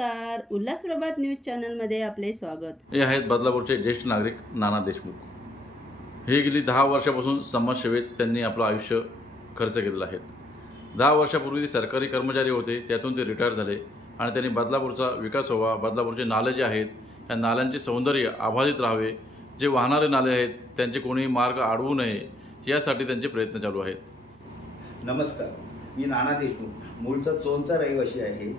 नमस्कार, उल्हास प्रभात न्यूज चॅनलमध्ये आपले स्वागत. हे आहेत बदलापूरचे ज्येष्ठ नागरिक नाना देशमुख. हे गेली 10 वर्षापासून समाजसेवेत त्यांनी आपलं आयुष्य खर्च केलेलं आहे. 10 वर्षापूर्वी ते सरकारी कर्मचारी होते, त्यातून ते रिटायर झाले आणि त्यांनी बदलापूरचा विकास व्हावा, बदलापूरचे नाले जे आहेत ह्या नाल्यांचे सौंदर्य अबाधित राहावे, जे वाहणारे नाले आहेत त्यांचे कोणी मार्ग अडवू नये यासाठी त्यांचे प्रयत्न चालू आहेत. नमस्कार, मी नाना देशमुख. मूळचा चोनचा रहिवासी आहे.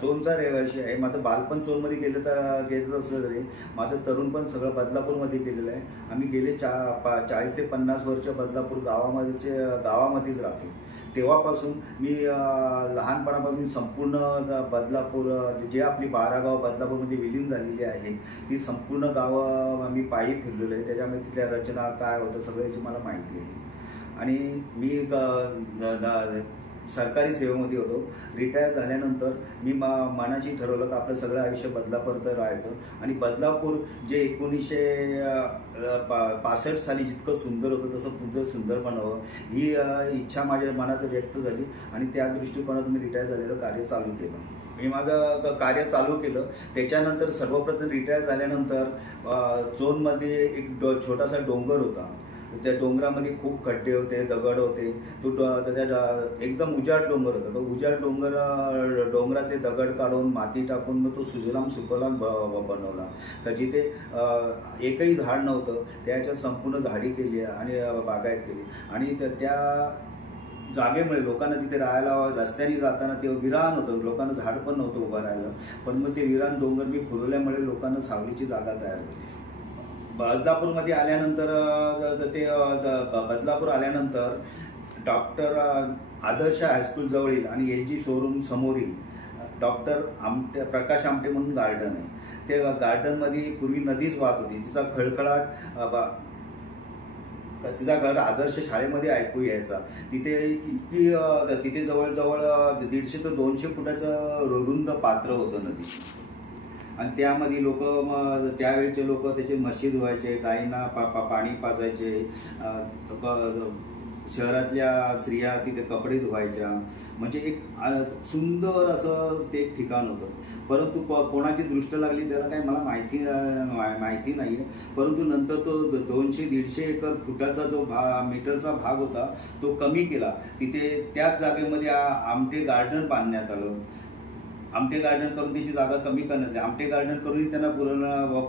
चोनचा रहिवासी आहे. माझं बालपण चोनमध्ये गेलं असलं तरी माझं तरुणपण सगळं बदलापूरमध्ये केलेलं आहे. आम्ही गेले 40 ते 50 वर्ष बदलापूर गावामध्येच राहतो. तेव्हापासून मी लहानपणापासून संपूर्ण बदलापूर जे आपली 12 गाव बदलापूरमध्ये विलीन झालेली आहे ती संपूर्ण गावं मी पायी फिरलेलो आहे. त्याच्यामध्ये तिथल्या रचना काय होतं सगळं याची मला माहिती आहे. आणि मी सरकारी सेवेमध्ये होतो. रिटायर झाल्यानंतर मी मनाची ठरवलं की आपलं सगळं आयुष्य बदलापूरात राहायचं आणि बदलापूर जे 1965 साली जितकं सुंदर होतं तसं पुढं सुंदर बनावं ही इच्छा माझ्या मनात व्यक्त झाली आणि त्या दृष्टिकोनातून मी रिटायर झालेलं कार्य चालू केलं. मी माझं कार्य चालू केलं. त्याच्यानंतर सर्वप्रथम रिटायर झाल्यानंतर चोनमध्ये एक छोटासा डोंगर होता. त्या डोंगरामध्ये खूप खड्डे होते, दगड होते. त्याच्या एकदम उजाड डोंगर होता. तो उजाड डोंगराचे दगड काढून माती टाकून मग तो सुजलाम बनवला. तर जिथे एकही झाड नव्हतं त्याच्या संपूर्ण झाडी केली आणि बागायत केली आणि त्या जागेमुळे लोकांना तिथे राहायला रस्त्याने जाताना ते विरान होतं. लोकांना झाड पण नव्हतं उभं राहायला. पण मग ते विरान डोंगर मी फुलवल्यामुळे लोकांना सावलीची जागा तयार झाली. बदलापूरमध्ये आल्यानंतर बदलापूर आल्यानंतर डॉक्टर आदर्श हायस्कूल जवळील आणि LG शोरूम समोरील डॉक्टर प्रकाश आमटे म्हणून गार्डन आहे. ते गार्डनमध्ये पूर्वी नदीच वाहत होती. तिचा खळखळाट तिचा घर आदर्श शाळेमध्ये ऐकू यायचा. तिथे जवळजवळ 150 ते 200 फुटाचं रुंद पात्र होतं नदी आणि त्यामध्ये लोक त्यावेळचे लोक त्याचे म्हशी धुवायचे, गायींना पाणी पाजायचे. शहरातल्या स्त्रिया तिथे कपडे धुवायच्या. म्हणजे एक सुंदर असं ते एक ठिकाण होतं. परंतु कोणाची दृष्ट लागली त्याला काही मला माहिती नाही आहे. परंतु नंतर तो 200-150 एकर फुटाचा जो मीटरचा भाग होता तो कमी केला. तिथे त्याच जागेमध्ये आमटे गार्डन बांधण्यात आलं. आमटे गार्डन करून त्याची जागा कमी करण्यात आली. आमटे गार्डन करूनही त्यांना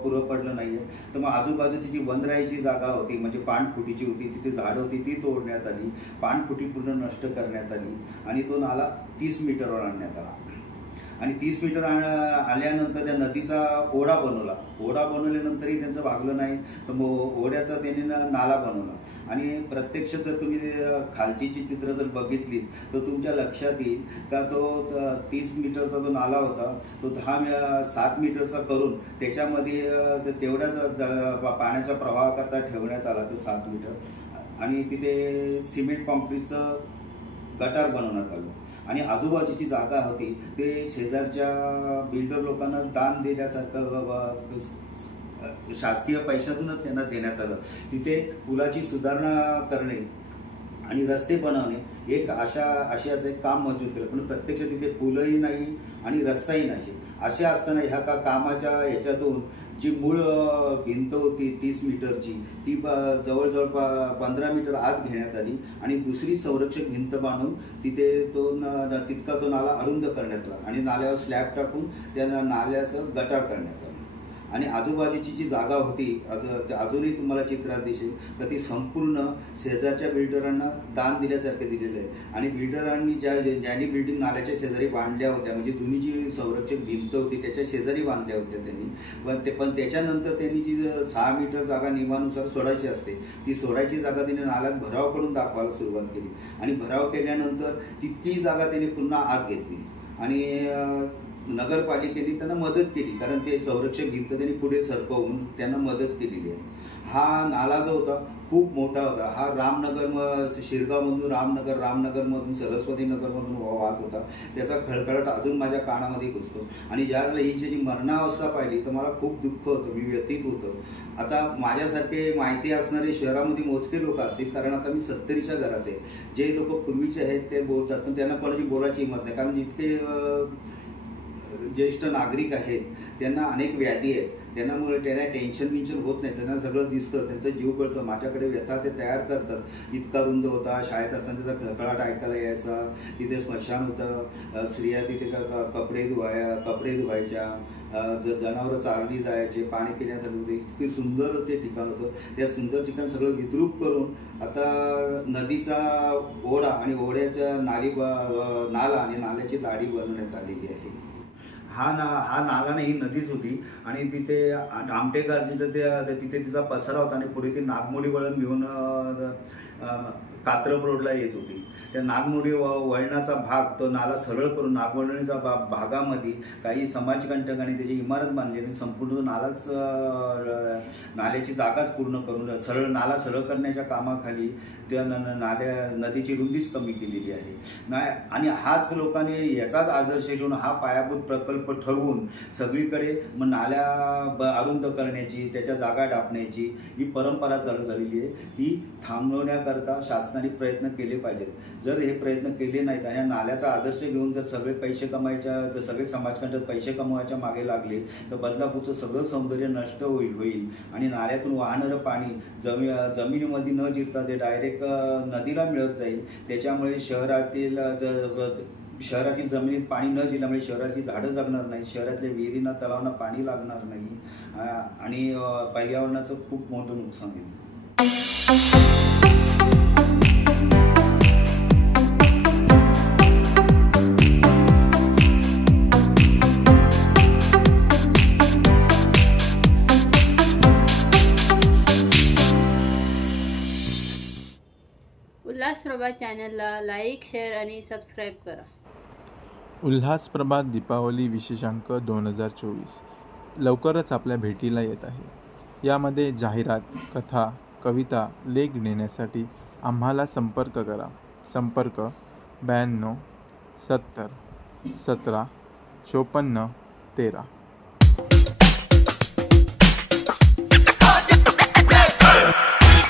पुरं पडलं नाही आहे. तर मग आजूबाजूची जी वनराईची जागा होती म्हणजे पाणफुटीची होती, तिथे झाडं होती ती तोडण्यात आली. पाणफुटी पूर्ण नष्ट करण्यात आली आणि तो नाला 30 मीटरवर आणण्यात आला. आणि 30 मीटर आल्यानंतर त्या नदीचा ओढा बनवला. ओढा बनवल्यानंतरही त्यांचं भागलं नाही. तर मग ओढ्याचा त्यांनी नाला बनवला. आणि प्रत्यक्ष जर तुम्ही खालची चित्र जर बघितली तर तुमच्या लक्षात येईल का तो 30 मीटरचा जो नाला होता तो 7 मीटरचा करून त्याच्यामध्ये तेवढ्याच पाण्याचा प्रवाह करता ठेवण्यात आला तो 7 मीटर आणि तिथे सिमेंट कॉन्क्रीटचं गटार बनवण्यात आलं. आणि आजूबाजूची जागा होती ते शेजारच्या बिल्डर लोकांना दान दिल्यासारखं शासकीय पैशातूनच त्यांना देण्यात आलं. तिथे पुलाची सुधारणा करणे आणि रस्ते बनवणे एक अशाच एक काम मंजूर केलं. पण प्रत्यक्ष तिथे पुलही नाही आणि रस्ताही नाही. अशा असताना ह्या कामाच्या ह्याच्यातून जी मूळ भिंत होती 30 मीटरची ती जवळजवळ 15 मीटर आत घेण्यात आली आणि दुसरी संरक्षक भिंत बांधून तिथे तितका तो नाला अरुंद करण्यात आला आणि नाल्यावर स्लॅब टाकून त्या नाल्याचं गटार करण्यात आलं. आणि आजूबाजूची जी जागा होती अजूनही तुम्हाला चित्रात दिसेल तर ती संपूर्ण शेजारच्या बिल्डरांना दान दिल्यासारखं दिलेलं आहे. आणि बिल्डरांनी ज्यांनी बिल्डिंग नाल्याच्या शेजारी बांधल्या होत्या म्हणजे जुनी जी संरक्षक भिंत होती त्याच्या शेजारी बांधल्या होत्या त्यांनी. पण त्याच्यानंतर त्यांनी जी 6 मीटर जागा नियमानुसार सोडायची असते ती सोडायची जागा त्यांनी नाल्यात भराव करून दाखवायला सुरुवात केली. आणि भराव केल्यानंतर तितकी जागा त्यांनी पुन्हा आत घेतली आणि नगरपालिकेने त्यांना मदत केली कारण ते संरक्षक भिंत त्यांनी पुढे सरकवून त्यांना मदत केलेली आहे. हा नाला जो होता खूप मोठा होता. हा शिरगावमधून रामनगरमधून सरस्वती नगरमधून वाहत होता. त्याचा खळखळाट अजून माझ्या कानामध्ये घुसतो. आणि ज्यावेळेला ही जी मरणावस्था पाहिली तर मला खूप दुःख होतं, मी व्यथित होतो. आता माझ्यासारखे माहिती असणारे शहरामध्ये मोजके लोक असतील कारण आता मी 70च्या घराचे. जे लोक पूर्वीचे आहेत ते बोलतात पण त्यांना कोणाची बोलायची हिंमत नाही कारण जितके ज्येष्ठ नागरिक आहेत, त्यांना अनेक व्याधी आहेत, त्यांना टेन्शन होत नाही, त्यांना सगळं दिसतं, त्यांचा जीव कळतं. माझ्याकडे व्यथा ते तयार करतात. इतका रुंद होता, शाळेत असताना त्याचा खळखळाट ऐकायला यायचा. तिथे स्मशान होतं, स्त्रिया तिथे कपडे धुवायच्या, जनावरं चारली जायचे, पाणी पिण्यासाठी होते. इतकी सुंदर ते ठिकाण होतं. त्या सुंदर ठिकाण सगळं विद्रूप करून आता नदीचा ओढा आणि ओढ्याच्या नाला आणि नाल्याची दाढी बनवण्यात आलेली आहे. हा नाला नाही, ही नदीच होती आणि तिथे आमटे गार्डनचं तिथे तिचा पसारा होता आणि पुढे ती नागमोडी वळण घेऊन कात्रप रोडला येत होती. त्या नागमोडी वळणाचा भाग, तो नाला सरळ करून नागवळणीचा भागामध्ये काही समाजकंटकांनी त्याची इमारत बांधली आणि संपूर्ण नाल्याची जागाच पूर्ण करून नाला सरळ करण्याच्या कामाखाली त्या नदीची रुंदीच कमी केलेली आहे. आणि हाच लोकांनी याचाच आदर्श घेऊन हा पायाभूत प्रकल्प ठरवून सगळीकडे नाल्या अरुंद करण्याची, त्याच्या जागा डापण्याची ही परंपरा चालू झालेली आहे. ती थांबवण्याकरता शासनाने प्रयत्न केले पाहिजेत. जर हे प्रयत्न केले नाहीत आणि नाल्याचा आदर्श घेऊन जर सगळे समाजकंटक पैसे कमवायच्या मागे लागले तर बदलापूरचं सगळं सौंदर्य नष्ट होईल आणि नाल्यातून वाहणारं पाणी जमिनीमध्ये न जिरता ते डायरेक्ट नदीला मिळत जाईल. त्याच्यामुळे शहरातील जमिनीत पाणी न जिरल्यामुळे शहराची झाडं जगणार नाही, शहरातल्या विहिरींना तलावांना पाणी लागणार नाही आणि पर्यावरणाचं खूप मोठं नुकसान होईल. उल्हासप्रभा चॅनलला लाईक, शेअर आणि सबस्क्राईब करा. उल्हासप्रभा दीपावली विशेषांक 2024 लवकरच आपल्या भेटीला येत आहे. यामध्ये जाहिरात, कथा, कविता, लेख देण्यासाठी आम्हाला संपर्क करा. संपर्क 92 70 17 54 13.